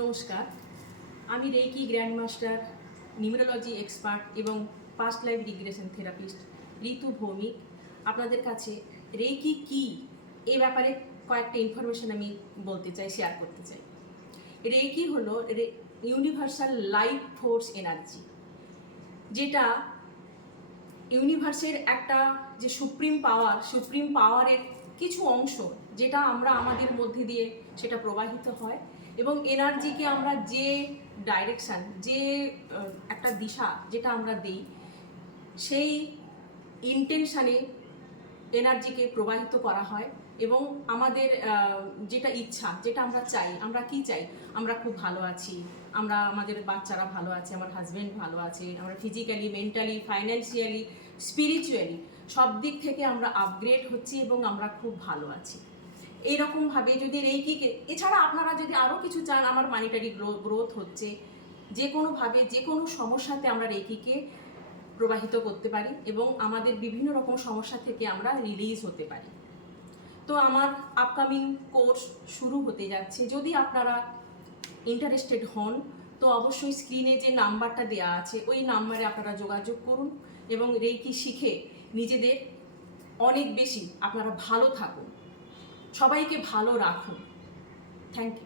নমস্কার, আমি reiki grandmaster, numerology expert এবং পাস্ট লাইফ রিগ্রেশন থেরাপিস্ট ঋতু ভৌমিক আপনাদের কাছে রেকি কি এই ব্যাপারে কয়েকটা ইনফরমেশন আমি বলতে চাই, শেয়ার করতে চাই। রেকি হলো ইউনিভার্সাল লাইফ ফোর্স এনার্জি, যেটা ইউনিভার্সের একটা যে সুপ্রিম পাওয়ারের কিছু অংশ, যেটা আমরা আমাদের মধ্যে দিয়ে সেটা প্রবাহিত হয় এবং এনার্জিকে আমরা যে ডাইরেকশান, যে একটা দিশা যেটা আমরা দিই, সেই ইন্টেনশানে এনার্জিকে প্রবাহিত করা হয় এবং আমাদের যেটা ইচ্ছা, যেটা আমরা চাই, আমরা কি চাই, আমরা খুব ভালো আছি, আমরা আমাদের বাচ্চারা ভালো আছে, আমার হাজব্যান্ড ভালো আছে, আমরা ফিজিক্যালি, মেন্টালি, ফাইন্যান্সিয়ালি, স্পিরিচুয়ালি সব দিক থেকে আমরা আপগ্রেড হচ্ছি এবং আমরা খুব ভালো আছি। এইরকমভাবে যদি রেকিকে, এছাড়া আপনারা যদি আরও কিছু চান, আমার মানিটারি গ্রোথ হচ্ছে, যে কোনোভাবে যে কোনো সমস্যাতে আমরা রেকিকে প্রবাহিত করতে পারি এবং আমাদের বিভিন্ন রকম সমস্যা থেকে আমরা রিলিজ হতে পারি। তো আমার আপকামিং কোর্স শুরু হতে যাচ্ছে। যদি আপনারা ইন্টারেস্টেড হন তো অবশ্যই স্ক্রিনে যে নাম্বারটা দেওয়া আছে ওই নাম্বারে আপনারা যোগাযোগ করুন এবং রেকি শিখে নিজেদের অনেক বেশি আপনারা ভালো থাকুন, সবাইকে ভালো রাখুন। Thank you.